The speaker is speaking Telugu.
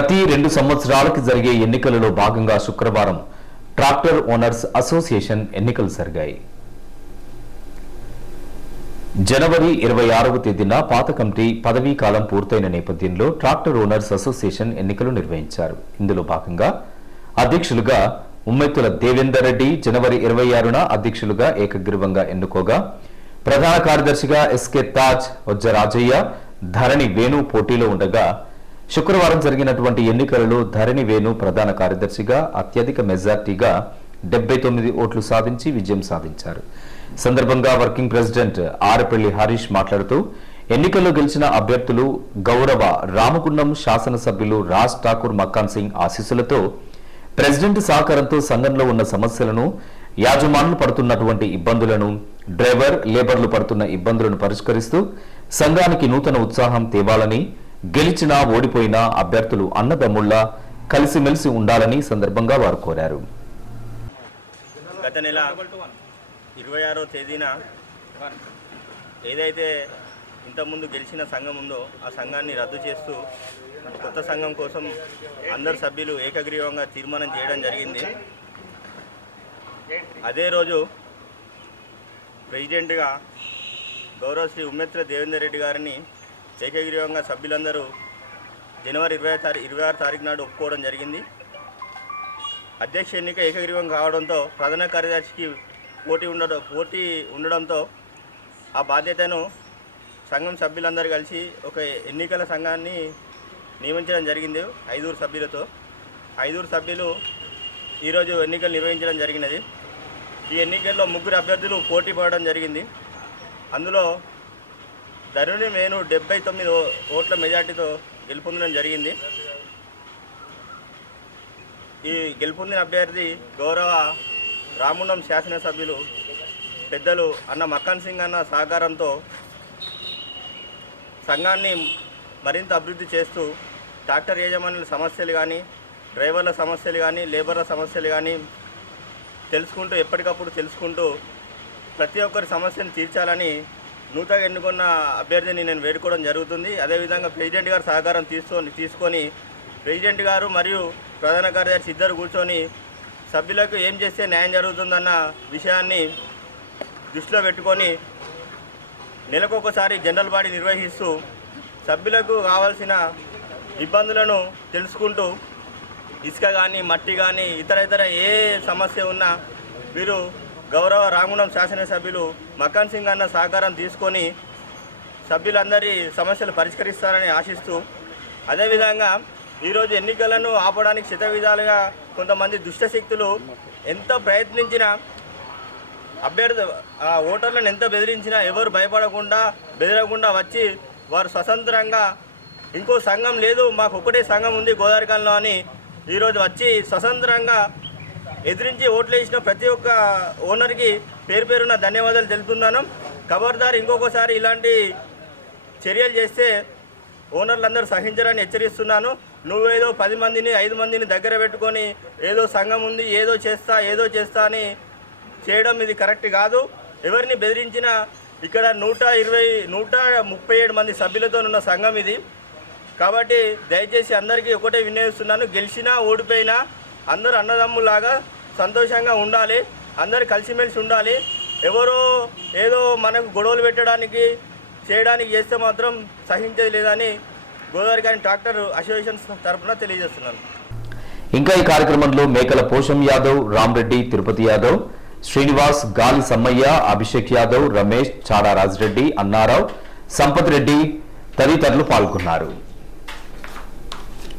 ప్రతి రెండు సంవత్సరాలకి జరిగే ఎన్నికలలో భాగంగా శుక్రవారం ట్రాక్టర్ ఓనర్స్ అసోసియేషన్ ఎన్నికలు జరిగాయి. జనవరి ఇరవై ఆరవ తేదీన పాత కమిటీ పదవీ కాలం పూర్తయిన నేపథ్యంలో ట్రాక్టర్ ఓనర్స్ అసోసియేషన్ ఎన్నికలు నిర్వహించారు. ఇందులో భాగంగా అధ్యక్షులుగా ఉమ్మెత్తుల దేవేందర్ రెడ్డి జనవరి ఇరవై ఆరున అధ్యక్షులుగా ఏకగ్రీవంగా ఎన్నుకోగా ప్రధాన కార్యదర్శిగా ఎస్కే తాజ్ వజ్జ రాజయ్య ధరణి వేణు పోటీలో ఉండగా శుక్రవారం జరిగినటువంటి ఎన్నికలలో ధరణి వేణు ప్రధాన కార్యదర్శిగా అత్యధిక మెజార్టీగా డెబ్బై తొమ్మిది ఓట్లు సాధించి విజయం సాధించారు. సందర్భంగా వర్కింగ్ ప్రెసిడెంట్ ఆరపల్లి హరీష్ మాట్లాడుతూ ఎన్నికల్లో గెలిచిన అభ్యర్థులు గౌరవ రామగుండం శాసనసభ్యులు రాజ్ ఠాకూర్ మక్కాన్ సింగ్ ఆశీస్సులతో ప్రెసిడెంట్ సహకారంతో సంఘంలో ఉన్న సమస్యలను యాజమానులు పడుతున్నటువంటి ఇబ్బందులను డ్రైవర్ లేబర్లు పడుతున్న ఇబ్బందులను పరిష్కరిస్తూ సంఘానికి నూతన ఉత్సాహం తేవాలని గెలిచినా ఓడిపోయినా అభ్యర్థులు అన్నదమ్ముళ్ళా కలిసిమెలిసి ఉండాలని సందర్భంగా వారు కోరారు. గత నెల ఇరవై ఆరో తేదీన ఏదైతే ఇంతకుముందు గెలిచిన సంఘం ఉందో ఆ సంఘాన్ని రద్దు చేస్తూ కొత్త సంఘం కోసం అందరు సభ్యులు ఏకగ్రీవంగా తీర్మానం చేయడం జరిగింది. అదే రోజు ప్రెసిడెంట్గా గౌరవ శ్రీ ఉమ్మెత్ర దేవేందర్ రెడ్డి గారిని ఏకగ్రీవంగా సభ్యులందరూ జనవరి ఇరవై తారీఖు ఇరవై ఆరు తారీఖు నాడు ఒప్పుకోవడం జరిగింది. అధ్యక్ష ఎన్నిక ఏకగ్రీవం కావడంతో ప్రధాన కార్యదర్శికి పోటీ ఉండడం పోటీ ఉండడంతో ఆ బాధ్యతను సంఘం సభ్యులందరూ కలిసి ఒక ఎన్నికల సంఘాన్ని నియమించడం జరిగింది ఐదుగురు సభ్యులతో. ఐదుగురు సభ్యులు ఈరోజు ఎన్నికలు నిర్వహించడం జరిగినది. ఈ ఎన్నికల్లో ముగ్గురు అభ్యర్థులు పోటీ పడడం జరిగింది. అందులో ధరుణి నేను డెబ్బై తొమ్మిది ఓట్ల మెజార్టీతో గెలుపొందడం జరిగింది. ఈ గెలుపొందిన అభ్యర్థి గౌరవ రాముండం శాసనసభ్యులు పెద్దలు అన్న మక్కన్ సింగ్ అన్న సహకారంతో సంఘాన్ని మరింత అభివృద్ధి చేస్తూ ట్రాక్టర్ యజమానుల సమస్యలు కానీ డ్రైవర్ల సమస్యలు కానీ లేబర్ల సమస్యలు కానీ తెలుసుకుంటూ ఎప్పటికప్పుడు తెలుసుకుంటూ ప్రతి ఒక్కరి సమస్యను తీర్చాలని నూతగా ఎన్నుకున్న అభ్యర్థిని నేను వేడుకోవడం జరుగుతుంది. అదేవిధంగా ప్రెసిడెంట్ గారు సహకారం తీసుకొని తీసుకొని ప్రెసిడెంట్ గారు మరియు ప్రధాన కార్యదర్శి ఇద్దరు కూర్చొని సభ్యులకు ఏం చేస్తే న్యాయం జరుగుతుందన్న విషయాన్ని దృష్టిలో పెట్టుకొని నెలకొకసారి జనరల్ బాడీ నిర్వహిస్తూ సభ్యులకు కావాల్సిన ఇబ్బందులను తెలుసుకుంటూ ఇసుక కానీ మట్టి కానీ ఇతర ఇతర ఏ సమస్య ఉన్నా వీరు గౌరవ రామగుండం శాసనసభ్యులు మక్కన్ సింగ్ అన్న సహకారం తీసుకొని సభ్యులందరి సమస్యలు పరిష్కరిస్తారని ఆశిస్తూ అదేవిధంగా ఈరోజు ఎన్నికలను ఆపడానికి శత విధాలుగా కొంతమంది దుష్టశక్తులు ఎంత ప్రయత్నించినా అభ్యర్థి ఆ ఓటర్లను ఎంత బెదిరించినా ఎవరు భయపడకుండా బెదిరకుండా వచ్చి వారు స్వతంత్రంగా ఇంకో సంఘం లేదు మాకు ఒకటే సంఘం ఉంది గోదావరికాలంలో అని ఈరోజు వచ్చి స్వతంత్రంగా ఎదిరించి ఓట్లు వేసిన ప్రతి ఒక్క ఓనర్కి పేరు పేరున ధన్యవాదాలు తెలుపుతున్నాను. ఖబర్దార్ ఇంకొకసారి ఇలాంటి చర్యలు చేస్తే ఓనర్లందరూ సహించరని హెచ్చరిస్తున్నాను. నువ్వేదో పది మందిని ఐదు మందిని దగ్గర పెట్టుకొని ఏదో సంఘం ఉంది ఏదో చేస్తా ఏదో చేస్తా అని చేయడం ఇది కరెక్ట్ కాదు. ఎవరిని బెదిరించినా ఇక్కడ నూట ఇరవై నూట ముప్పై ఏడు మంది సభ్యులతో ఉన్న సంఘం ఇది. కాబట్టి దయచేసి అందరికీ ఒకటే వినియోగిస్తున్నాను గెలిచినా ఓడిపోయినా అందరూ అన్నదమ్ములాగా సంతోషంగా ఉండాలి అందరు కలిసిమెలిసి ఉండాలి. ఎవరో ఏదో మనకు గొడవలు పెట్టడానికి చేయడానికి చేస్తే మాత్రం సహించేది లేదని గోదావరి గారి ట్రాక్టర్ అసోసియేషన్ తరఫున తెలియజేస్తున్నాను. ఇంకా ఈ కార్యక్రమంలో మేకల పోషం యాదవ్ రామ్రెడ్డి తిరుపతి యాదవ్ శ్రీనివాస్ గాలి సమ్మయ్య అభిషేక్ యాదవ్ రమేష్ చాడా రాజిరెడ్డి అన్నారావు సంపత్ రెడ్డి తదితరులు పాల్గొన్నారు.